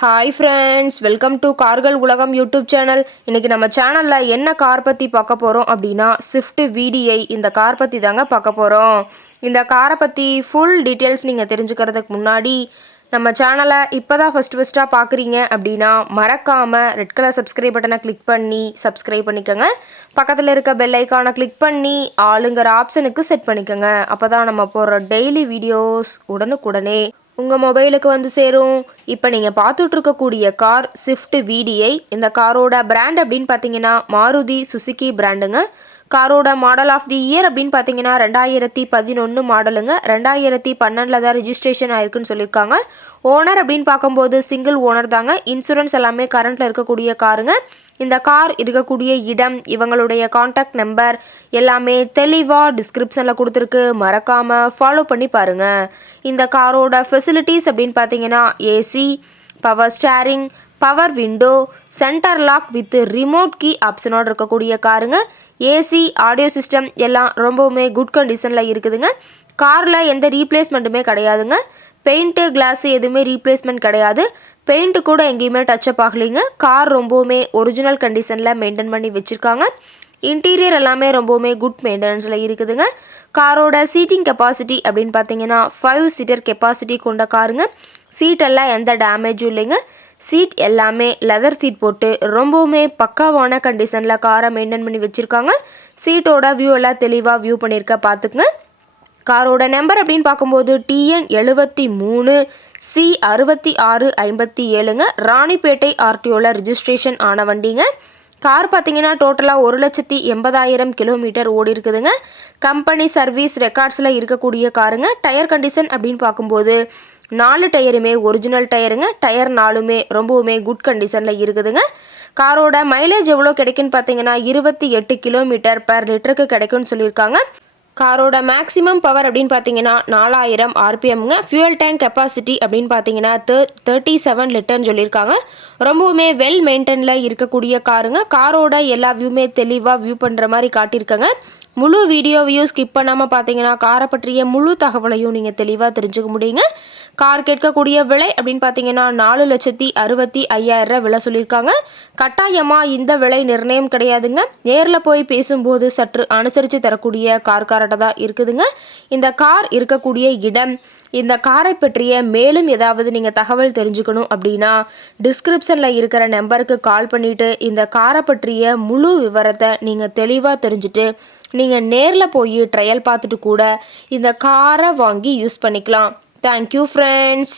Hi friends, welcome to கார்கள் உலகம் YouTube channel. இன்றைக்கி நம்ம சேனலில் என்ன கார் பற்றி பார்க்க போகிறோம் அப்படின்னா ஸ்விஃப்ட் VDI இந்த கார் பற்றி தாங்க பார்க்க போகிறோம். இந்த காரை பற்றி ஃபுல் டீட்டெயில்ஸ் நீங்கள் தெரிஞ்சுக்கிறதுக்கு முன்னாடி நம்ம சேனலை இப்போ தான் ஃபஸ்ட்டாக பார்க்குறீங்க அப்படின்னா மறக்காமல் ரெட் கலர் சப்ஸ்கிரைப் பட்டனை கிளிக் பண்ணி சப்ஸ்கிரைப் பண்ணிக்கோங்க. பக்கத்தில் இருக்க பெல் ஐக்கானை கிளிக் பண்ணி ஆளுங்கிற ஆப்ஷனுக்கு செட் பண்ணிக்கோங்க. அப்போ தான் நம்ம போடுற டெய்லி வீடியோஸ் உடனுக்குடனே உங்கள் மொபைலுக்கு வந்து சேரும். இப்போ நீங்கள் பார்த்துட்ருக்கக்கூடிய கார் ஸ்விஃப்ட் VDI. இந்த காரோட பிராண்ட் அப்படின்னு பார்த்தீங்கன்னா மாருதி சுசுகி பிராண்டுங்க. காரோட மாடல் ஆஃப் தி இயர் அப்படின்னு பார்த்தீங்கன்னா 2011 மாடலுங்க. 2012 தான் ரிஜிஸ்ட்ரேஷன் ஆயிருக்குன்னு சொல்லியிருக்காங்க. ஓனர் அப்படின்னு பார்க்கும்போது சிங்கிள் ஓனர் தாங்க. இன்சூரன்ஸ் எல்லாமே கரண்ட்டில் இருக்கக்கூடிய காருங்க. இந்த கார் இருக்கக்கூடிய இடம், இவங்களுடைய காண்டாக்ட் நம்பர் எல்லாமே தெளிவாக டிஸ்கிரிப்ஷனில் கொடுத்துருக்கு. மறக்காமல் ஃபாலோ பண்ணி பாருங்கள். இந்த காரோட ஃபெசிலிட்டிஸ் அப்படின்னு பார்த்தீங்கன்னா AC, power steering, power window, center lock with remote key ஆப்ஷனோடு இருக்கக்கூடிய காருங்க. ஏசி, ஆடியோ சிஸ்டம் எல்லாம் ரொம்பவுமே குட் கண்டிஷனில் இருக்குதுங்க. காரில் எந்த ரீப்ளேஸ்மெண்ட்டுமே கிடையாதுங்க. பெயிண்ட்டு, கிளாஸு எதுவுமே ரீப்ளேஸ்மெண்ட் கிடையாது. பெயிண்ட்டு கூட எங்கேயுமே டச்சப் ஆகலைங்க. கார் ரொம்பவுமே ஒரிஜினல் கண்டிஷனில் மெயின்டைன் பண்ணி வச்சுருக்காங்க. இன்டீரியர் எல்லாமே ரொம்பவுமே குட் மெயின்டெனன்ஸில் இருக்குதுங்க. காரோட சீட்டிங் கெப்பாசிட்டி அப்படின்னு பார்த்தீங்கன்னா 5 சீட்டர் கெப்பாசிட்டி கொண்ட காருங்க. சீட்டெல்லாம் எந்த டேமேஜும் இல்லைங்க. சீட் எல்லாமே லெதர் சீட் போட்டு ரொம்பவுமே பக்காவான கண்டிஷனில் காரை மெயின்டைன் பண்ணி வச்சுருக்காங்க. சீட்டோட வியூ எல்லாம் தெளிவாக வியூ பண்ணியிருக்க பார்த்துக்குங்க. காரோட நம்பர் அப்படின்னு பார்க்கும்போது TN 73 C 6657ங்க. ராணிப்பேட்டை RTOவில் ரிஜிஸ்ட்ரேஷன் ஆன வண்டிங்க. கார் பார்த்தீங்கன்னா டோட்டலாக 1,80,000 கிலோமீட்டர் ஓடி இருக்குதுங்க. கம்பெனி சர்வீஸ் ரெக்கார்ட்ஸில் இருக்கக்கூடிய காருங்க. டயர் கண்டிஷன் அப்படின்னு பார்க்கும்போது 4 டயருமே ஒரிஜினல் டயருங்க. டயர் 4மே ரொம்பவுமே குட் கண்டிஷனில் இருக்குதுங்க. காரோட மைலேஜ் எவ்வளோ கிடைக்குன்னு பார்த்தீங்கன்னா 28 கிலோமீட்டர் பர் லிட்டருக்கு கிடைக்கும்னு சொல்லியிருக்காங்க. காரோட மேக்ஸிமம் பவர் அப்படின்னு பார்த்தீங்கன்னா 4000 RPMங்க. ஃபியூயல் டேங்க் கெப்பாசிட்டி அப்படின்னு பார்த்தீங்கன்னா 37 லிட்டர்னு சொல்லியிருக்காங்க. ரொம்பவுமே வெல் மெயின்டெனில் இருக்கக்கூடிய காருங்க. காரோட எல்லா வியூமே தெளிவாக வியூ பண்ணுற மாதிரி காட்டியிருக்காங்க. முழு வீடியோவையும் ஸ்கிப் பண்ணாமல் பார்த்தீங்கன்னா காரை பற்றிய முழு தகவலையும் நீங்கள் தெளிவாக தெரிஞ்சுக்க முடியுங்க. கார் கேட்கக்கூடிய விலை அப்படின்னு பார்த்தீங்கன்னா 4,65,000 விலை சொல்லியிருக்காங்க. கட்டாயமாக இந்த விலை நிர்ணயம் கிடையாதுங்க. நேரில் போய் பேசும்போது சற்று அனுசரித்து தரக்கூடிய கார்கார்ட்ட தான் இருக்குதுங்க. இந்த கார் இருக்கக்கூடிய இடம், இந்த காரை பற்றிய மேலும் ஏதாவது நீங்கள் தகவல் தெரிஞ்சுக்கணும் அப்படின்னா டிஸ்கிரிப்ஷனில் இருக்கிற நம்பருக்கு கால் பண்ணிவிட்டு இந்த காரை பற்றிய முழு விவரத்தை நீங்கள் தெளிவாக தெரிஞ்சுட்டு நீங்கள் நேரில் போய் ட்ரையல் பார்த்துட்டு கூட இந்த காரை வாங்கி யூஸ் பண்ணிக்கலாம். Thank you friends.